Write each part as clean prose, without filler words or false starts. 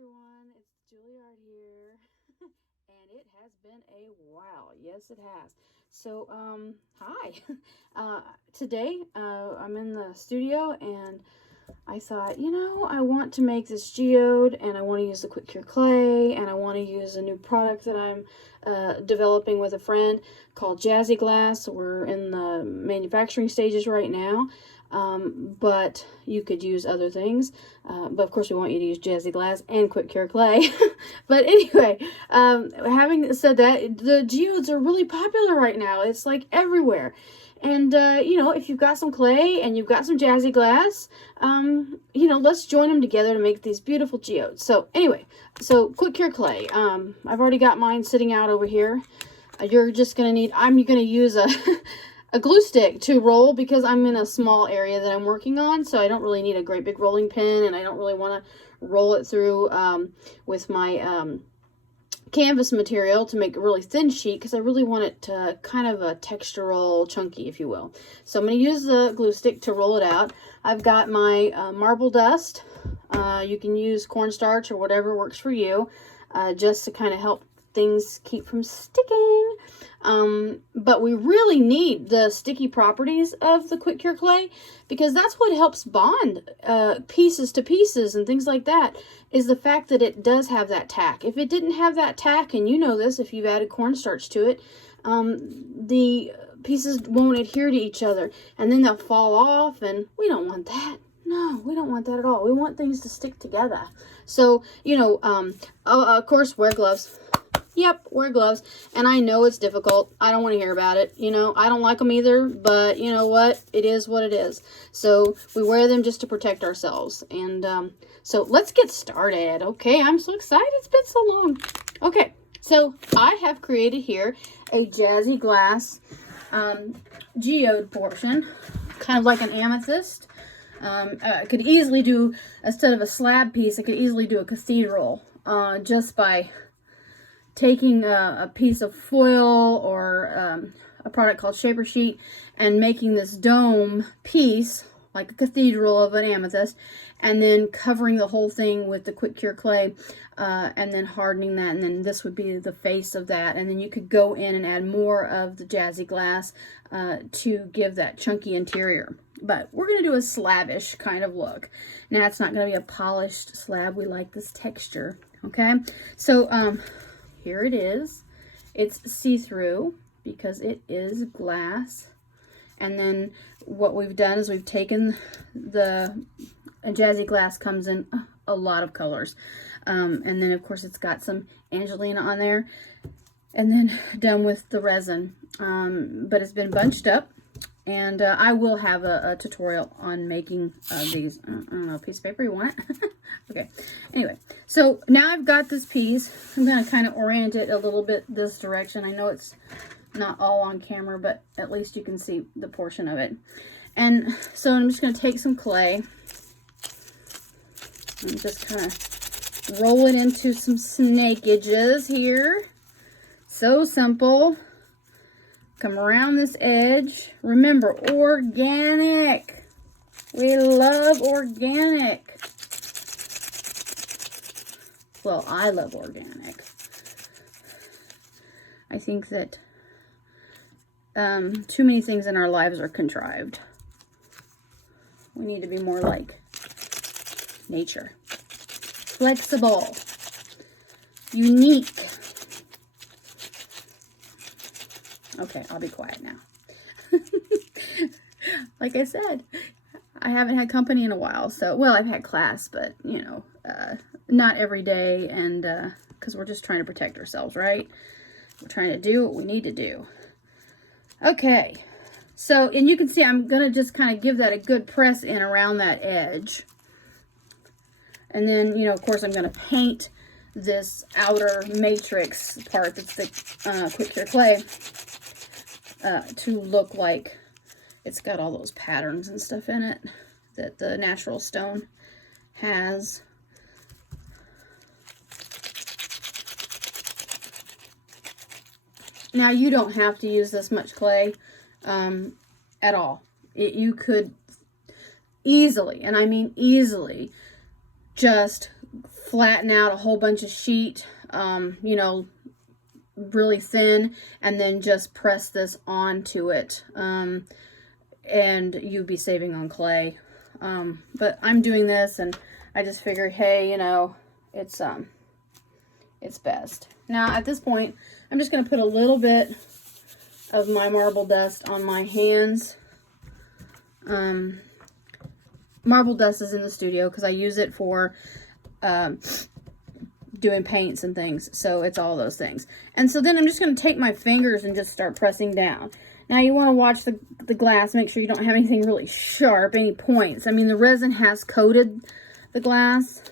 everyone, it's Juilliard here, and it has been a while. Yes, it has. So, hi. Today, I'm in the studio, and I thought, I want to make this geode, and I want to use the QuickCure Clay, and I want to use a new product that I'm developing with a friend called Jazzy Glass. We're in the manufacturing stages right now. But you could use other things. But of course, we want you to use Jazzy Glass and QuickCure Clay. But anyway, having said that, the geodes are really popular right now. It's like everywhere. And, if you've got some clay and you've got some Jazzy Glass, let's join them together to make these beautiful geodes. So anyway, QuickCure Clay. I've already got mine sitting out over here. You're just going to need, I'm going to use a glue stick to roll because I'm in a small area that I'm working on, so I don't really need a great big rolling pin, and I don't really want to roll it through with my canvas material to make a really thin sheet, because I really want it to kind of a textural, chunky, if you will. So I'm going to use the glue stick to roll it out. I've got my marble dust. You can use cornstarch or whatever works for you, just to kind of help things keep from sticking. But we really need the sticky properties of the QuickCure Clay, because that's what helps bond pieces to pieces and things like that, is the fact that it does have that tack. If it didn't have that tack, and you know this if you've added cornstarch to it, the pieces won't adhere to each other, and then they'll fall off, and we don't want that. No, we don't want that at all. We want things to stick together. So, of course, wear gloves. Yep, wear gloves. And I know it's difficult. I don't want to hear about it. I don't like them either, but you know what? It is what it is. So we wear them just to protect ourselves. And so let's get started. Okay, I'm so excited. It's been so long. Okay, so I have created here a Jazzy Glass geode portion, kind of like an amethyst. I could easily do, instead of a slab piece, I could easily do a cathedral just by taking a piece of foil or a product called shaper sheet and making this dome piece, like a cathedral of an amethyst, and then covering the whole thing with the QuickCure Clay, and then hardening that, and then this would be the face of that, and then you could go in and add more of the Jazzy Glass to give that chunky interior. But we're going to do a slabbish kind of look. Now, it's not going to be a polished slab. We like this texture, okay? So, here it is. It's see-through because it is glass. And then what we've done is we've taken the Jazzy Glass comes in a lot of colors. And then, of course, it's got some Angelina on there. And then done with the resin. But it's been bunched up. And I will have a tutorial on making these. I don't know, piece of paper, you want it? Okay. Anyway, so now I've got this piece. I'm going to kind of orient it a little bit this direction. I know it's not all on camera, but at least you can see the portion of it. And so I'm just going to take some clay and just kind of roll it into some snake edges here. So simple. Come around this edge. Remember, organic. We love organic. Well, I love organic. I think that too many things in our lives are contrived. We need to be more like nature. Flexible. Unique. Okay, I'll be quiet now. Like I said, I haven't had company in a while. So, well, I've had class, but, not every day. And because we're just trying to protect ourselves, right? We're trying to do what we need to do. Okay. So, and you can see I'm going to just kind of give that a good press in around that edge. And then, of course, I'm going to paint this outer matrix part that's the QuickCure Clay to look like it's got all those patterns and stuff in it that the natural stone has. Now, you don't have to use this much clay at all. You could easily, and I mean easily, just flatten out a whole bunch of sheet, you know, really thin, and then just press this onto it, and you'd be saving on clay. But I'm doing this, and I just figured, hey, you know, it's best. Now at this point, I'm just going to put a little bit of my marble dust on my hands. Marble dust is in the studio because I use it for doing paints and things, so it's all those things. And so then I'm just going to take my fingers and just start pressing down. Now you want to watch the glass, make sure you don't have anything really sharp, any points. I mean, the resin has coated the glass,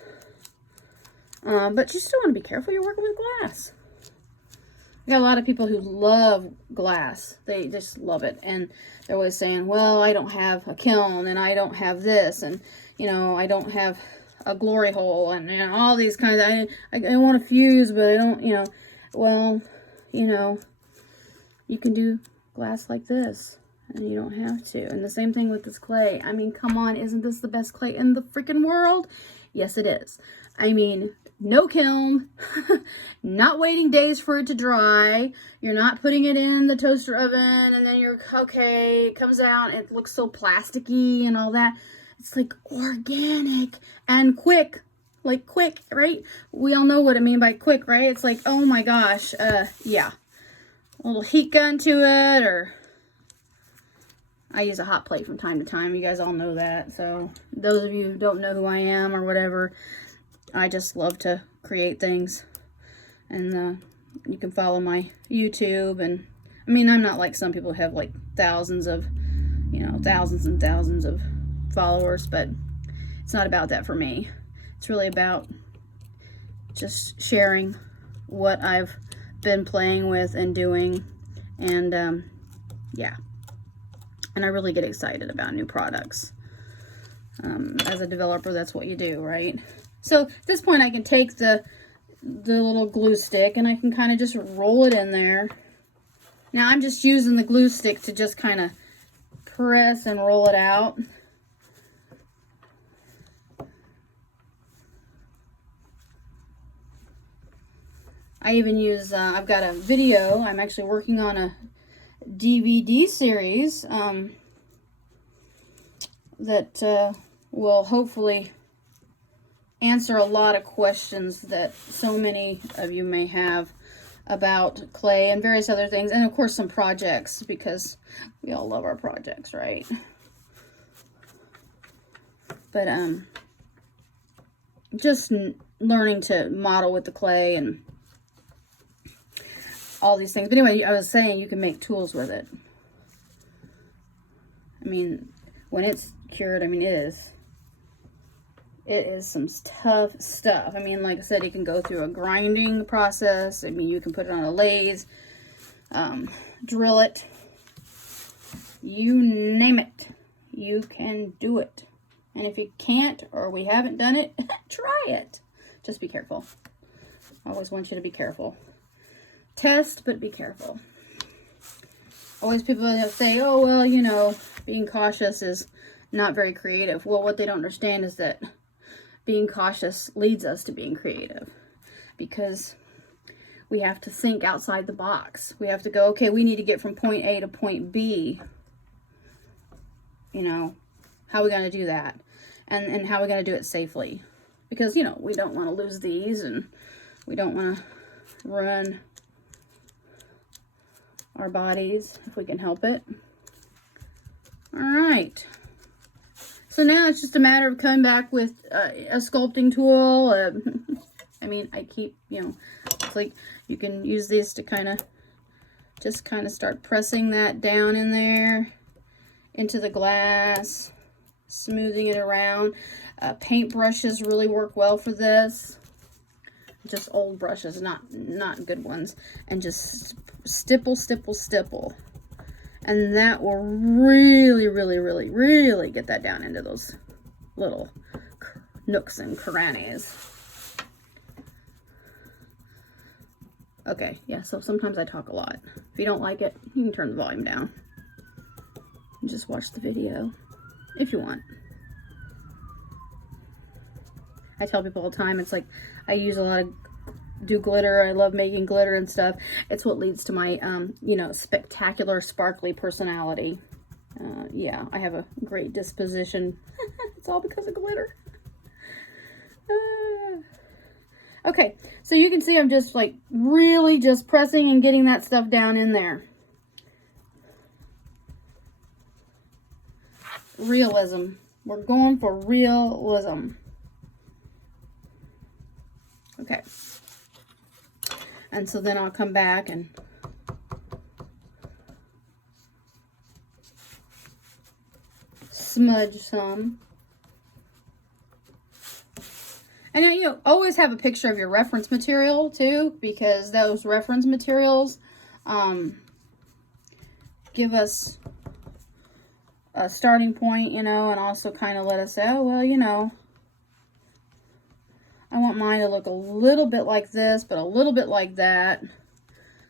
but you still want to be careful. You're working with glass. We got a lot of people who love glass. They just love it, and they're always saying, well, I don't have a kiln, and I don't have this, and, you know, I don't have a glory hole, and, you know, all these kinds of, I want to fuse, but I don't, you know. Well, you know, you can do glass like this, and you don't have to. And the same thing with this clay. I mean, come on, isn't this the best clay in the freaking world? Yes, it is. I mean, no kiln, not waiting days for it to dry. You're not putting it in the toaster oven, and then you're, okay, it comes out, it looks so plasticky and all that. It's like organic and quick, like quick, right? We all know what I mean by quick, right? It's like, oh my gosh, yeah. A little heat gun to it, or I use a hot plate from time to time. You guys all know that. So those of you who don't know who I am or whatever, I just love to create things. And you can follow my YouTube. And I mean, I'm not like some people who have like thousands and thousands of followers, but it's not about that for me. It's really about just sharing what I've been playing with and doing, and yeah, and I really get excited about new products. As a developer, that's what you do, right? So at this point, I can take the little glue stick, and I can kind of just roll it in there. Now I'm just using the glue stick to just kind of press and roll it out. I even use, I've got a video, I'm actually working on a DVD series that will hopefully answer a lot of questions that so many of you may have about clay and various other things, and of course some projects, because we all love our projects, right? But just learning to model with the clay and all these things. But anyway, I was saying you can make tools with it. I mean, when it's cured, I mean, it is some tough stuff. I mean, like I said, it can go through a grinding process. I mean, you can put it on a lathe, drill it, you name it, you can do it. And if you can't, or we haven't done it, try it. Just be careful. I always want you to be careful. Test, but be careful. Always people that say, oh, well, you know, being cautious is not very creative. Well, what they don't understand is that being cautious leads us to being creative, because we have to think outside the box. We have to go, okay, we need to get from point A to point B. You know, how are we going to do that? And how are we going to do it safely? Because, you know, we don't want to lose these, and we don't want to ruin our bodies if we can help it. All right. So now it's just a matter of coming back with a sculpting tool. I mean, I keep, you know, it's like you can use this to kind of start pressing that down in there into the glass, smoothing it around. Paint brushes really work well for this. Just old brushes, not good ones. And just stipple, stipple, stipple. And that will really, really, really, really get that down into those little nooks and crannies. Okay, yeah, so sometimes I talk a lot. If you don't like it, you can turn the volume down. And just watch the video if you want. I tell people all the time, it's like I use a lot of, do glitter. I love making glitter and stuff. It's what leads to my, you know, spectacular, sparkly personality. Yeah, I have a great disposition. It's all because of glitter. Okay, so you can see I'm just like really just pressing and getting that stuff down in there. Realism. We're going for realism. Okay. And so then I'll come back and smudge some. And you know, always have a picture of your reference material too, because those reference materials give us a starting point, you know, and also kind of let us say, oh, well, you know, I want mine to look a little bit like this, but a little bit like that.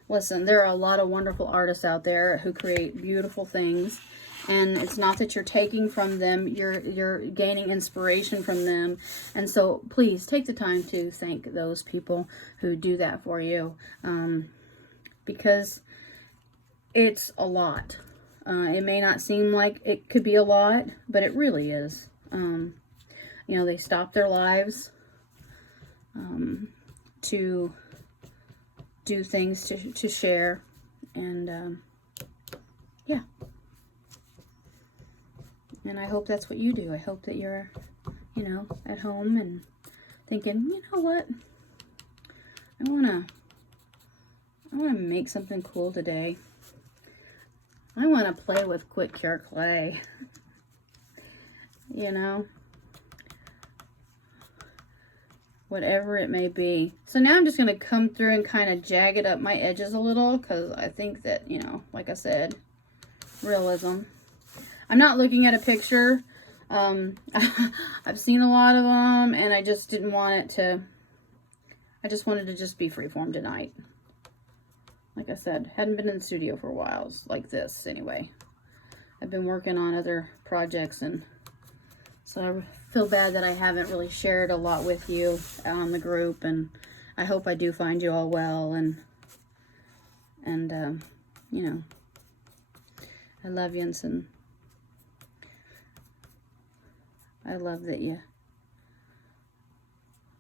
Listen, there are a lot of wonderful artists out there who create beautiful things. And it's not that you're taking from them, you're gaining inspiration from them. And so please take the time to thank those people who do that for you. Because it's a lot. It may not seem like it could be a lot, but it really is. You know, they stop their lives to do things to share. And yeah. And I hope that's what you do. I hope that you're, you know, at home and thinking, you know what? I wanna make something cool today. I wanna play with QuicCure Clay. You know? Whatever it may be. So now I'm just gonna come through and kind of jagged up my edges a little, because I think that, you know, like I said, realism. I'm not looking at a picture. I've seen a lot of them, and I just didn't want it to, I just wanted to just be freeform tonight. Like I said, hadn't been in the studio for a while, like this anyway. I've been working on other projects, and so I feel bad that I haven't really shared a lot with you on the group, and I hope I do find you all well, and you know, I love you, and I love that you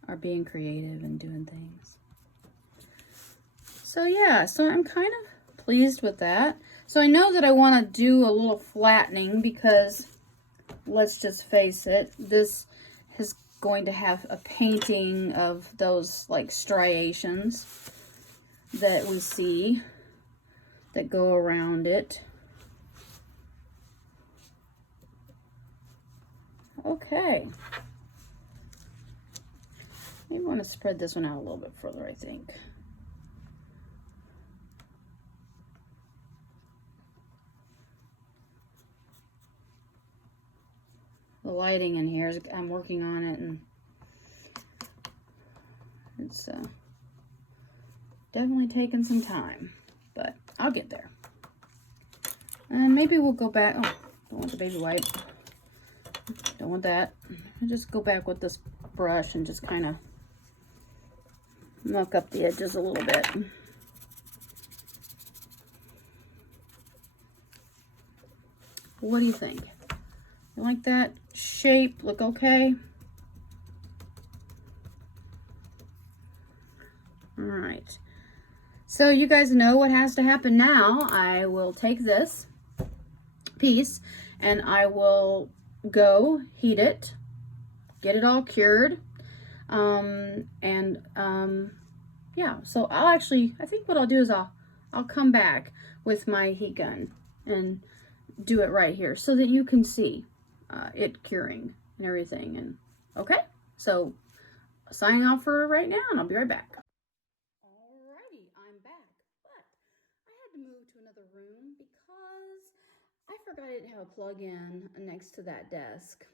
are being creative and doing things. So yeah, so I'm kind of pleased with that. So I know that I want to do a little flattening because, let's just face it, this is going to have a painting of those like striations that we see that go around it. Okay. Maybe I want to spread this one out a little bit further, I think. The lighting in here, I'm working on it, and it's definitely taking some time, but I'll get there. And maybe we'll go back. Oh, don't want the baby wipe. Don't want that. I'll just go back with this brush and just kind of muck up the edges a little bit. What do you think? You like that shape? Look okay? All right. So you guys know what has to happen now. I will take this piece and I will go heat it, get it all cured. Yeah, so I think what I'll do is I'll come back with my heat gun and do it right here so that you can see it curing and everything. And okay, so signing off for right now, and I'll be right back. Alrighty, I'm back, but I had to move to another room because I forgot I didn't have a plug-in next to that desk.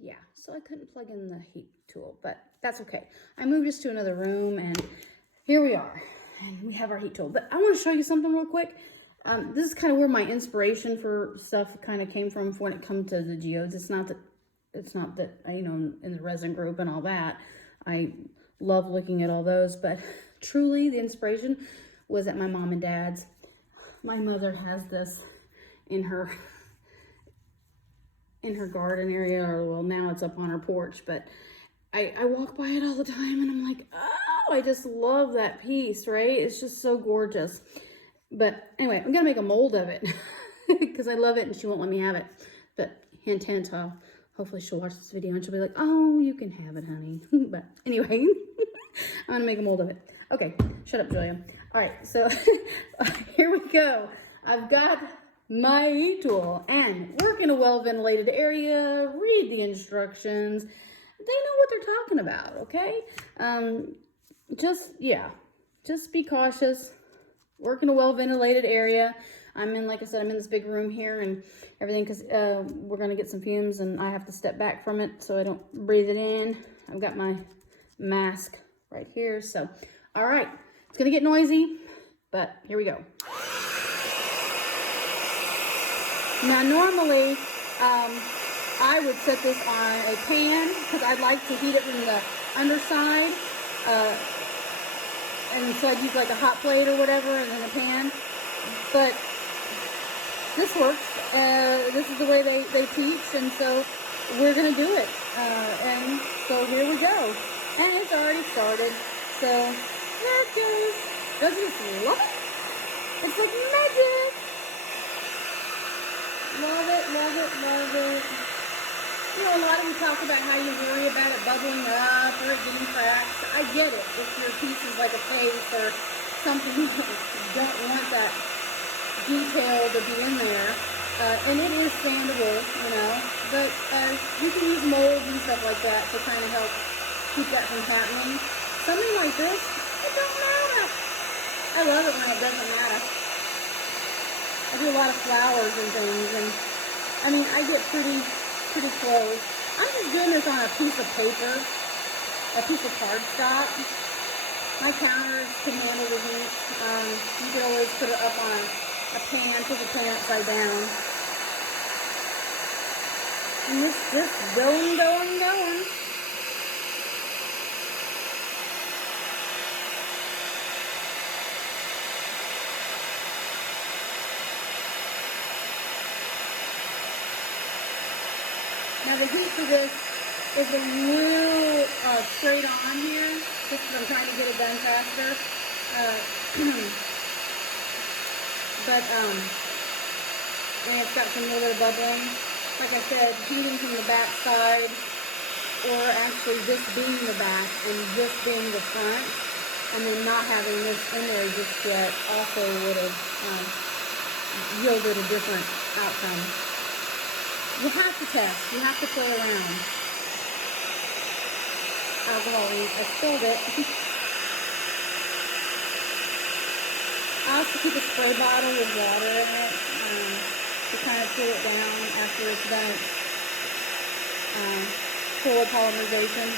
Yeah, so I couldn't plug in the heat tool, but that's okay. I moved us to another room, and here we are, and we have our heat tool. But I want to show you something real quick. This is kind of where my inspiration for stuff kind of came from when it comes to the geodes. It's not that, you know, in the resin group and all that. I love looking at all those, but truly the inspiration was at my mom and dad's. My mother has this in her garden area, or well, now it's up on her porch, but I walk by it all the time and I'm like, oh, I just love that piece, right? It's just so gorgeous. But anyway, I'm gonna make a mold of it because I love it and she won't let me have it. But hint, hint, hopefully she'll watch this video and she'll be like, oh, you can have it, honey. But anyway, I'm gonna make a mold of it. Okay, shut up, Julia. All right, so here we go. I've got my heat tool and work in a well-ventilated area, read the instructions. They know what they're talking about, okay? Just be cautious. Work in a well-ventilated area. I'm in, like I said, I'm in this big room here and everything because we're going to get some fumes and I have to step back from it so I don't breathe it in. I've got my mask right here. So, all right, it's going to get noisy, but here we go. Now, normally, I would set this on a pan because I'd like to heat it from the underside. And so I'd use like a hot plate or whatever and then a pan. But this works. This is the way they teach, and so we're going to do it. And so here we go. And it's already started. So there it goes. Doesn't it love it? It's like magic. Love it, love it, love it. You know, a lot of you talk about how you worry about it bubbling up or it getting cracks. I get it. If your piece is like a face or something you don't want that detail to be in there. And it is sandable, you know, but you can use molds and stuff like that to kind of help keep that from happening. Something like this, it don't matter. I love it when it doesn't matter. I do a lot of flowers and things, and I mean, I get pretty close. I'm just doing this on a piece of paper, a piece of cardstock. My counters can handle the heat. You can always put it up on a pan, put the pan upside down. And it's just going. Now the heat for this is a little straight on here, just because I'm trying to get it done faster. And it's got some little bit of bubbling. Like I said, heating from the back side, or actually this being the back and this being the front, and then not having this in there just yet also would have yielded a different outcome. You have to test. You have to play around. Alcohol ink. I spilled it. I also keep a spray bottle with water in it to kind of cool it down after it's done full polymerization.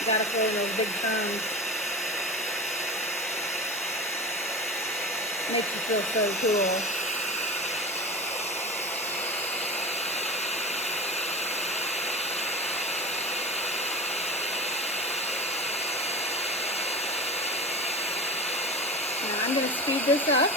You gotta play in those big terms. Makes you feel so cool. Now I'm going to speed this up.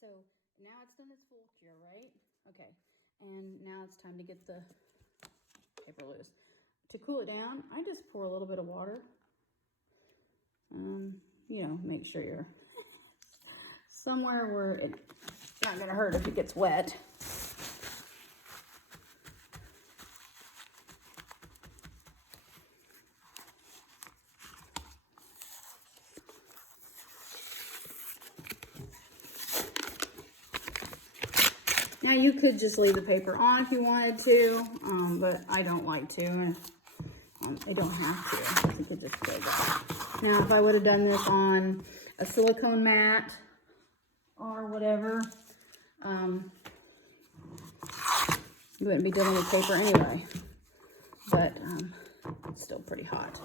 so now it's done its full cure, right? Okay, and now it's time to get the paper loose. To cool it down, I just pour a little bit of water. You know, make sure you're somewhere where it's not gonna hurt if it gets wet. Now you could just leave the paper on if you wanted to, but I don't like to. I don't have to. I think it just goes off. Now, if I would have done this on a silicone mat or whatever, you wouldn't be dealing with paper anyway. But it's still pretty hot.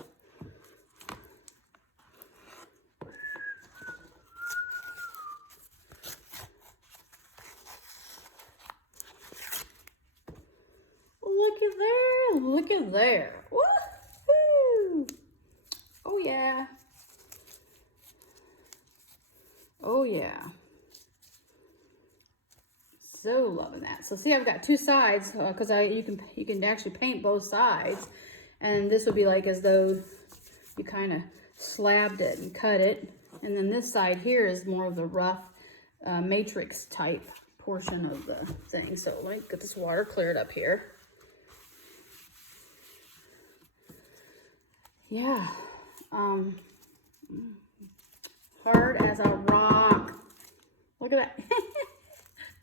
Look at there. Look at there. Woohoo! Oh, yeah. Oh, yeah. So loving that. So see, I've got two sides because you can actually paint both sides, and this would be like as though you kind of slabbed it and cut it, and then this side here is more of the rough matrix type portion of the thing. So let me get this water cleared up here. Yeah, hard as a rock. Look at that.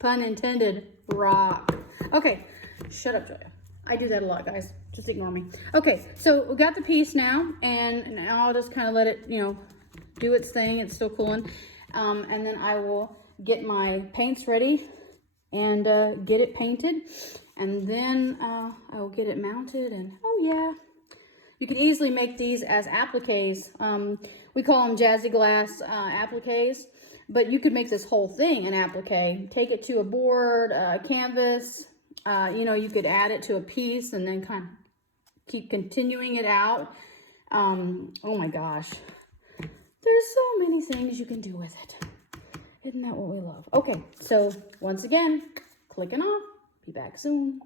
Pun intended, rock. Okay, shut up, Julia. I do that a lot, guys. Just ignore me. Okay, so we got the piece now, and now I'll just kind of let it, you know, do its thing. It's still cooling. And then I will get my paints ready and get it painted. And then I will get it mounted, and oh yeah. You can easily make these as appliques. We call them Jazzy Glass appliques, but you could make this whole thing an applique. Take it to a board, a canvas. You know, you could add it to a piece and then kind of keep continuing it out. Oh my gosh. There's so many things you can do with it. Isn't that what we love? Okay, so once again, clicking off. Be back soon.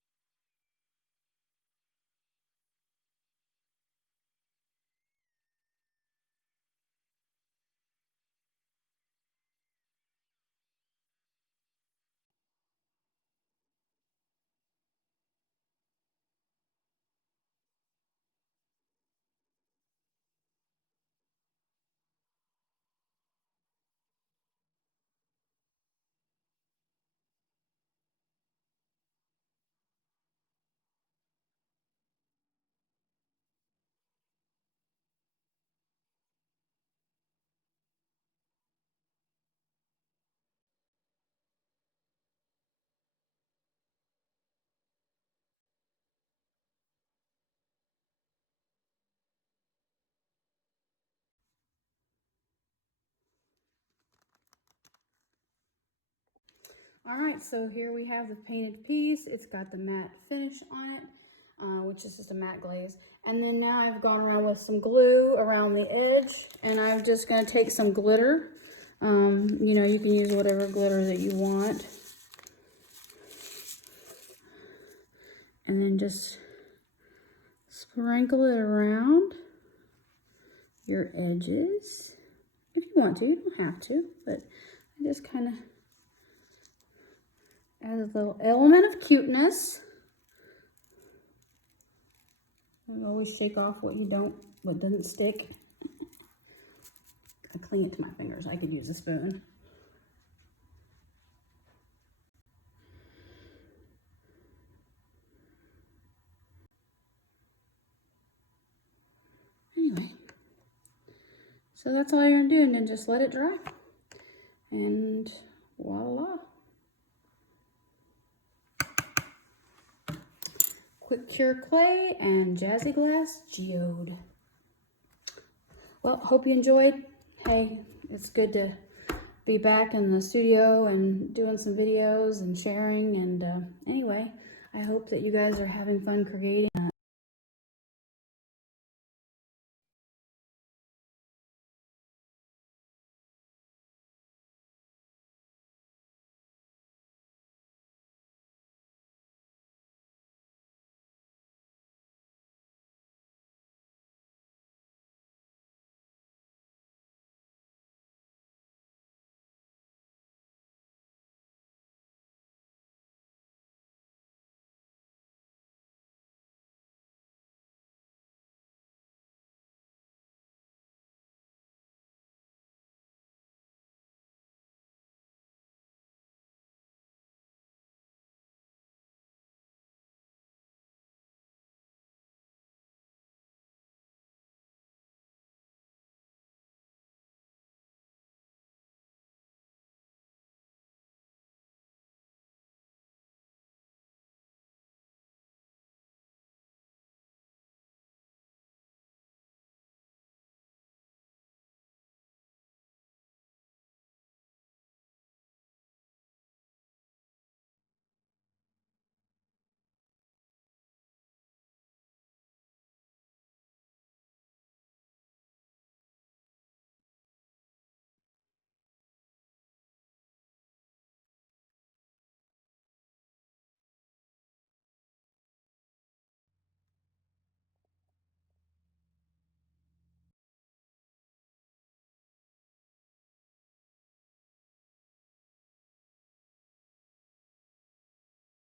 All right, so here we have the painted piece. It's got the matte finish on it, which is just a matte glaze. And then now I've gone around with some glue around the edge, and I'm just gonna take some glitter. You know, you can use whatever glitter that you want. And then just sprinkle it around your edges. If you want to, you don't have to, but I just kind of add a little element of cuteness. I always shake off what doesn't stick. I cling it to my fingers. I could use a spoon. Anyway, so that's all you're gonna do, and then just let it dry. And voila. QuickCure Clay and Jazzy Glass geode. Well, hope you enjoyed. Hey, it's good to be back in the studio and doing some videos and sharing. And anyway, I hope that you guys are having fun creating.